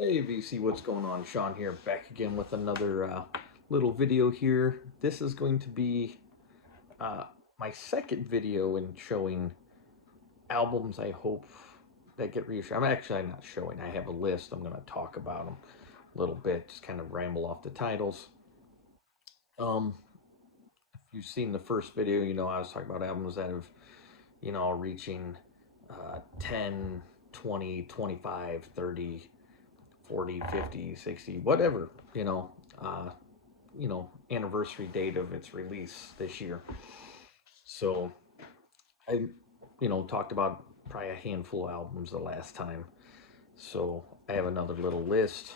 Hey VC, what's going on? Sean here, back again with another little video here. This is going to be uh, my second video in showing albums I hope that get reissued. I'm not showing, I have a list. I'm going to talk about them a little bit, just kind of ramble off the titles. If you've seen the first video, you know I was talking about albums that have, reaching 10, 20, 25, 30, 40, 50, 60, whatever, uh, anniversary date of its release this year. So I, talked about probably a handful of albums the last time. So I have another little list,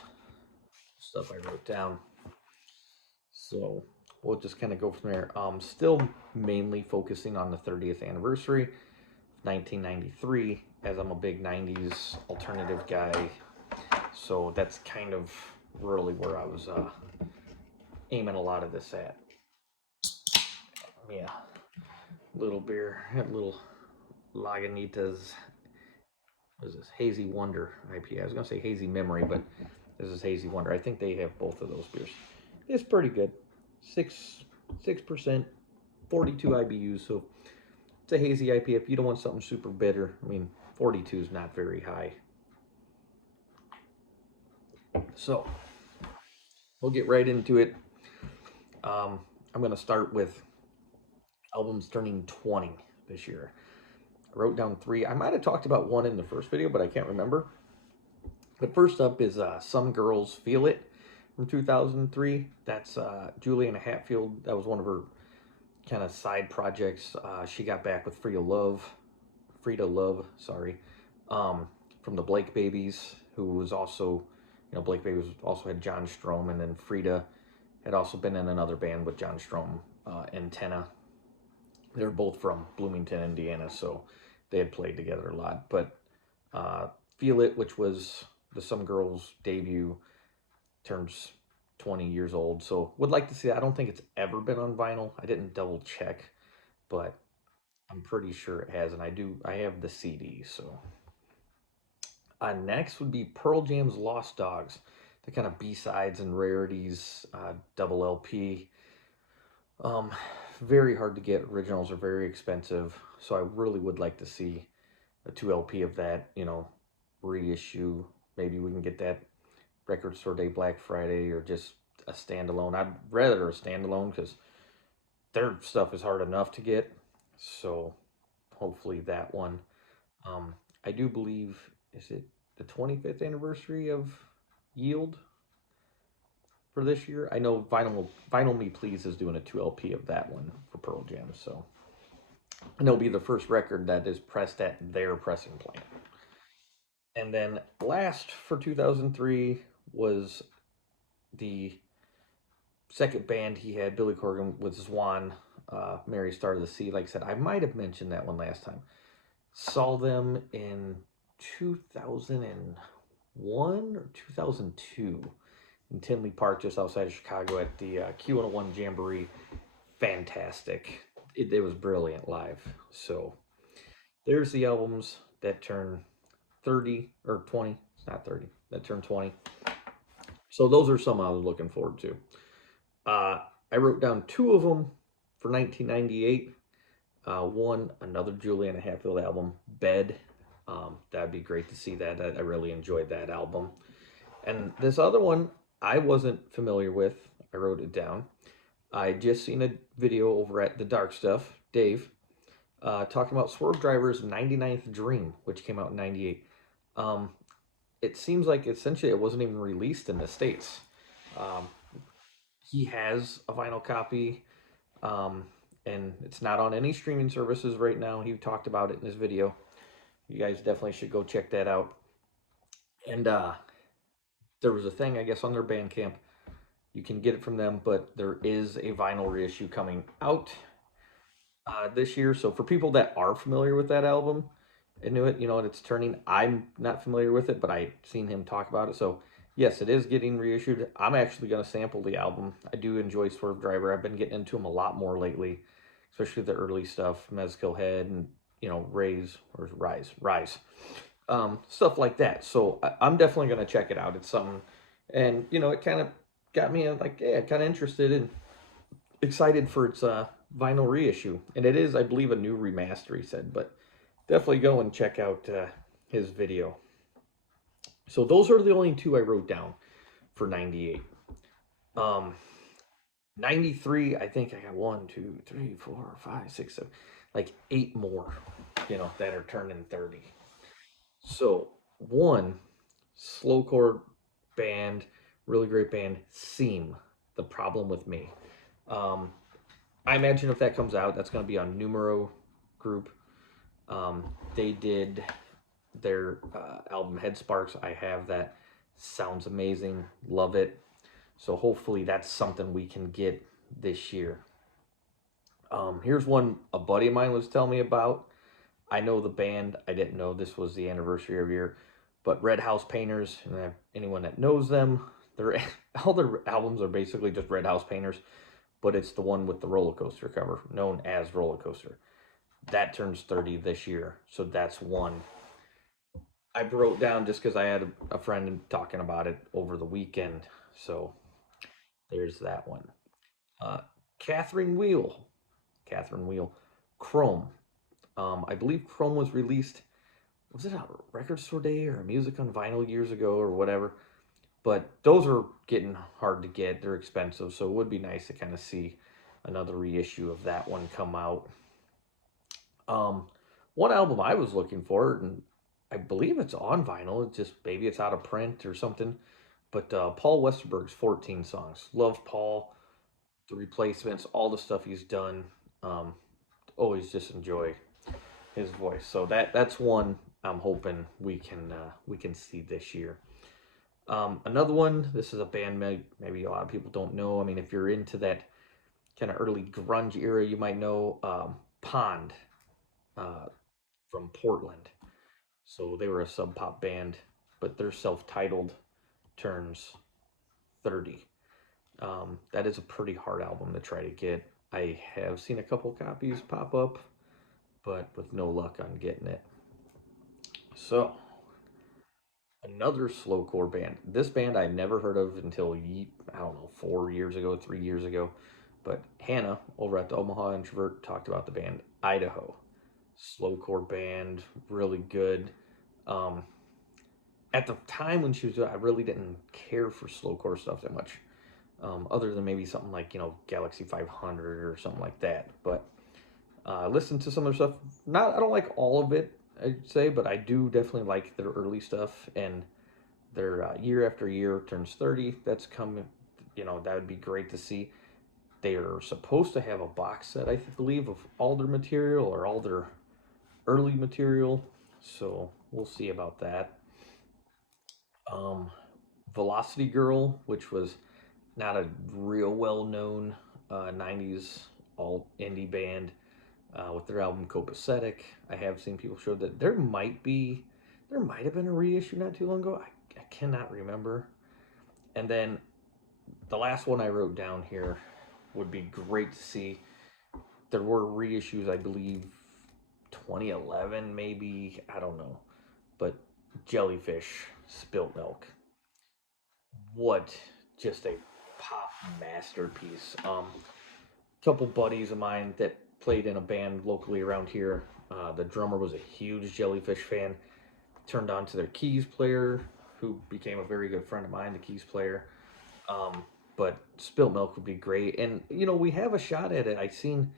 stuff I wrote down. So we'll just kind of go from there. Still mainly focusing on the 30th anniversary, 1993, as I'm a big 90s alternative guy. So that's kind of really where I was aiming a lot of this at. Yeah, little beer, little Lagunitas. What is this? Hazy Wonder IPA. I was gonna say Hazy Memory, but this is Hazy Wonder. I think they have both of those beers. It's pretty good. 6%, 42 IBUs. So it's a hazy IPA. If you don't want something super bitter, I mean, 42 is not very high. So we'll get right into it. I'm gonna start with albums turning 20 this year. I wrote down three. I might have talked about one in the first video, but I can't remember. But first up is Some Girls Feel It from 2003. That's Juliana Hatfield. That was one of her kind of side projects. She got back with Frida Love, sorry, from the Blake Babies, who was also, Blake Babies also had John Strom, and then Frida had also been in another band with John Strom, Antenna. They're both from Bloomington, Indiana, so they had played together a lot. But Feel It, which was the Some Girls debut, turns 20 years old. So would like to see that. I don't think it's ever been on vinyl. I didn't double check, but I'm pretty sure it has. And I have the CD. So next would be Pearl Jam's Lost Dogs, the kind of B-sides and rarities double LP. Very hard to get. Originals are very expensive, so I really would like to see a 2 LP of that, reissue. Maybe we can get that Record Store Day, Black Friday, or just a standalone. I'd rather a standalone because their stuff is hard enough to get. So hopefully that one. I do believe, is it the 25th anniversary of Yield for this year? I know Vinyl Me Please is doing a 2 LP of that one for Pearl Jam. So and it'll be the first record that is pressed at their pressing plant. And then last for 2003 was the second band he had, Billy Corgan, with Zwan, Mary Star of the Sea. Like I said, I might have mentioned that one last time. Saw them in 2001 or 2002 in Tinley Park, just outside of Chicago, at the Q101 Jamboree. Fantastic. It was brilliant live. So there's the albums that turn 30 or 20. It's not 30. That turn 20. So those are some I was looking forward to. I wrote down two of them for 1998. One, another Juliana Hatfield album, Bed. That'd be great to see that. I really enjoyed that album. And this other one, I wasn't familiar with. I wrote it down. I just seen a video over at The Dark Stuff, Dave, talking about Swerve Driver's 99th Dream, which came out in 98. It seems like essentially it wasn't even released in the States. Um, he has a vinyl copy, and it's not on any streaming services right now. He talked about it in his video. You guys definitely should go check that out. And there was a thing, I guess, on their Bandcamp. You can get it from them, but there is a vinyl reissue coming out this year. So for people that are familiar with that album and knew it, it's turning. I'm not familiar with it, but I've seen him talk about it. So yes, it is getting reissued. I'm actually going to sample the album. I do enjoy Swerve Driver. I've been getting into him a lot more lately, especially the early stuff, Mezcal Head and Rise. stuff like that. So I'm definitely going to check it out. It's something, and it kind of got me like, yeah, kind of interested and excited for its vinyl reissue. And it is, I believe, a new remaster. He said, but definitely go and check out his video. So those are the only two I wrote down for '98. Um, '93, I think I got one, two, three, four, five, six, seven, like eight more, that are turning 30. So one slowcore band, really great band, Seam. The Problem with Me. Um, I imagine if that comes out, that's going to be on Numero Group. They did their album Head Sparks. I have that. Sounds amazing. Love it. So hopefully that's something we can get this year. Here's one a buddy of mine was telling me about. I know the band. I didn't know this was the anniversary of year, but Red House Painters. And anyone that knows them, they're all their albums are basically just Red House Painters, but it's the one with the roller coaster cover, known as Roller Coaster. That turns 30 this year, so that's one I wrote down just because I had a friend talking about it over the weekend. So there's that one. Uh, Catherine Wheel, Catherine Wheel, Chrome. I believe Chrome was released. Was it a record store day or a music on vinyl years ago or whatever? But those are getting hard to get. They're expensive, so it would be nice to kind of see another reissue of that one come out. Um, One album I was looking for, and I believe it's on vinyl. It's just maybe it's out of print or something. But Paul Westerberg's 14 songs. Love Paul, the replacements, all the stuff he's done. Um, Always just enjoy his voice. So that's one I'm hoping we can see this year. Another one. This is a band maybe a lot of people don't know. I mean, if you're into that kind of early grunge era, you might know Pond uh, from Portland. So they were a sub pop band, but their self titled turns 30. That is a pretty hard album to try to get. I have seen a couple copies pop up, but with no luck on getting it. So, another slowcore band. This band I never heard of until, I don't know, 4 years ago, 3 years ago. But Hannah over at the Omaha Introvert talked about the band Idaho. Slowcore band, really good. Um, at the time when she was doing it, I really didn't care for slowcore stuff that much. Other than maybe something like Galaxy 500 or something like that. But listen to some of their stuff. Not I don't like all of it, I'd say, but I do definitely like their early stuff and their year after year turns 30. That's coming. That would be great to see. They are supposed to have a box set, I believe, of all their material or all their early material. So we'll see about that. Um, Velocity Girl, which was not a real well known 90s alt indie band with their album Copacetic. I have seen people show that there might have been a reissue not too long ago. I cannot remember. And then the last one I wrote down here would be great to see. There were reissues, I believe, 2011, maybe. I don't know. But Jellyfish, Spilt Milk. What just a pop masterpiece. Couple buddies of mine that played in a band locally around here. The drummer was a huge Jellyfish fan. Turned on to their keys player, who became a very good friend of mine, the keys player. But Spilt Milk would be great. And, we have a shot at it. I seen,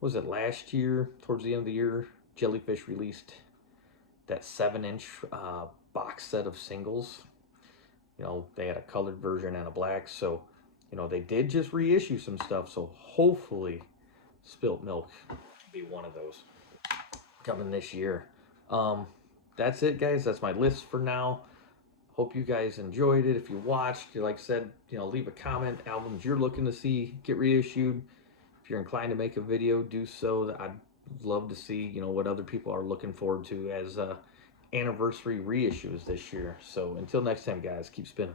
was it last year, towards the end of the year, Jellyfish released that 7-inch box set of singles. They had a colored version and a black. So, they did just reissue some stuff. So hopefully Spilt Milk can be one of those coming this year. Um, that's it, guys. That's my list for now. Hope you guys enjoyed it. If you watched, like I said, leave a comment. Albums you're looking to see get reissued. If you're inclined to make a video, do so. I'd love to see, what other people are looking forward to as anniversary reissues this year. So until next time, guys, keep spinning.